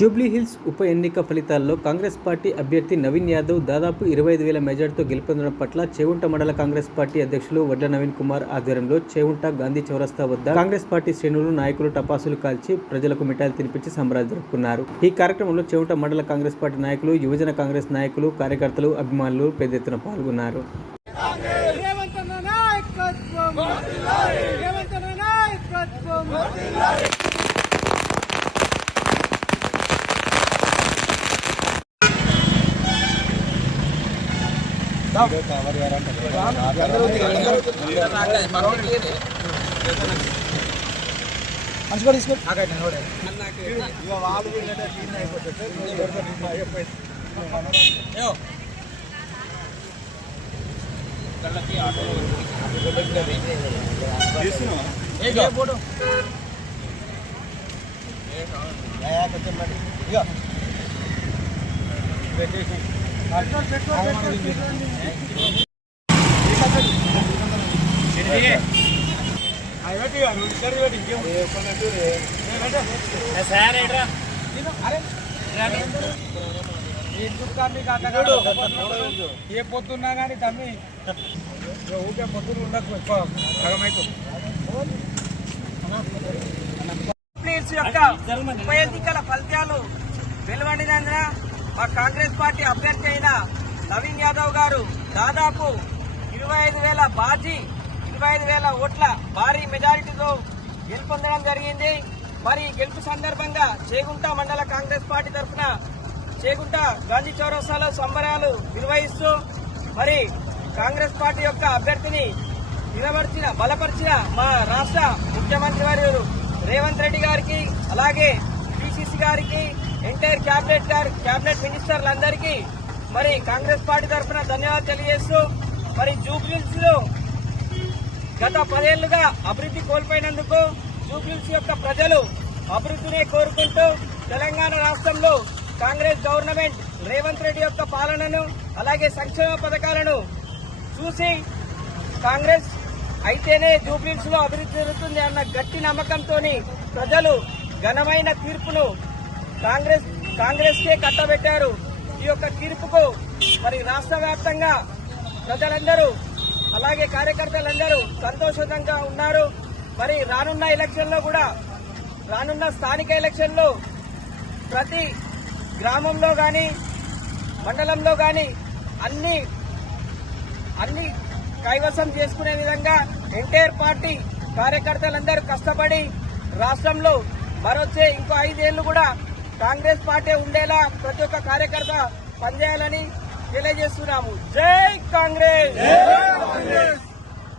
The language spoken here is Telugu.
జూబ్లీహిల్స్ ఉప ఎన్నిక ఫలితాల్లో కాంగ్రెస్ పార్టీ అభ్యర్థి నవీన్ యాదవ్ దాదాపు ఇరవై ఐదు వేల మెజార్టీతో గెలుపొందడం పట్ల చేవుంట మండల కాంగ్రెస్ పార్టీ అధ్యక్షులు వడ్ల నవీన్ కుమార్ ఆధ్వర్యంలో చేవుంట గాంధీ చౌరస్తా వద్ద కాంగ్రెస్ పార్టీ శ్రేణులు నాయకులు టపాసులు కాల్చి ప్రజలకు మిఠాయిలు తినిపించి సంబరాలు జరుపుకున్నారు. ఈ కార్యక్రమంలో చేవుంట మండల కాంగ్రెస్ పార్టీ నాయకులు యువజన కాంగ్రెస్ నాయకులు కార్యకర్తలు అభిమానులు పెద్ద ఎత్తున పాల్గొన్నారు. రేవంత్ అన్న నాయకత్వం రేవంత్ అన్న నాయకత్వం మంచిగా తీసుకో ఏ పొద్దున్నా కానీ తమ్మి ఊకే పొద్దున ఉండకు ఎక్కువ సగమైతుంది యొక్క ఉపయోగికల ఫలితాలు వెలువడినందున మా కాంగ్రెస్ పార్టీ అభ్యర్థి అయిన నవీన్ యాదవ్ గారు దాదాపు ఇరవై ఐదు వేల బాజీ ఇరవై ఐదు వేల ఓట్ల భారీ మెజారిటీతో గెలుపొందడం జరిగింది. మరి గెలుపు సందర్భంగా చేగుంట మండల కాంగ్రెస్ పార్టీ తరఫున చేగుంట గాంధీ చౌరస్తాలో సంబరాలు నిర్వహిస్తూ మరి కాంగ్రెస్ పార్టీ యొక్క అభ్యర్థిని నిలబరిచిన బలపరిచిన మా రాష్ట్ర ముఖ్యమంత్రి వారు రేవంత్ రెడ్డి గారికి అలాగే పిసిసి గారికి ఎంటైర్ క్యాబినెట్ గారు క్యాబినెట్ మినిస్టర్లందరికీ మరి కాంగ్రెస్ పార్టీ తరఫున ధన్యవాదాలు తెలియజేస్తూ మరి జూబ్లీస్లో గత పదేళ్ళుగా అభివృద్ధి కోల్పోయినందుకు జూబ్లీస్ యొక్క ప్రజలు అభివృద్ధిని కోరుకుంటూ తెలంగాణ రాష్ట్రంలో కాంగ్రెస్ గవర్నమెంట్ రేవంత్ రెడ్డి యొక్క పాలనను అలాగే సంక్షేమ పథకాలను చూసి కాంగ్రెస్ అయితేనే జూబ్లీస్లో అభివృద్ధి జరుగుతుంది అన్న గట్టి నమ్మకంతో ప్రజలు ఘనమైన తీర్పును కాంగ్రెస్ కాంగ్రెస్ కే కట్టబెట్టారు ఈ యొక్క తీర్పుకు మరి రాష్ట్ర వ్యాప్తంగా ప్రజలందరూ అలాగే కార్యకర్తలందరూ సంతోషంగా ఉన్నారు. మరి రానున్న ఎలక్షన్లో కూడా రానున్న స్థానిక ఎలక్షన్లో ప్రతి గ్రామంలో గాని మండలంలో గాని అన్ని అన్ని కైవసం చేసుకునే విధంగా ఎన్టీఆర్ పార్టీ కార్యకర్తలందరూ కష్టపడి రాష్ట్రంలో మరొచ్చే ఇంకో ఐదేళ్ళు కూడా కాంగ్రెస్ పార్టీ ఉండేలా ప్రతి ఒక్క కార్యకర్త పనిచేయాలని తెలియజేస్తున్నాము. జై కాంగ్రెస్!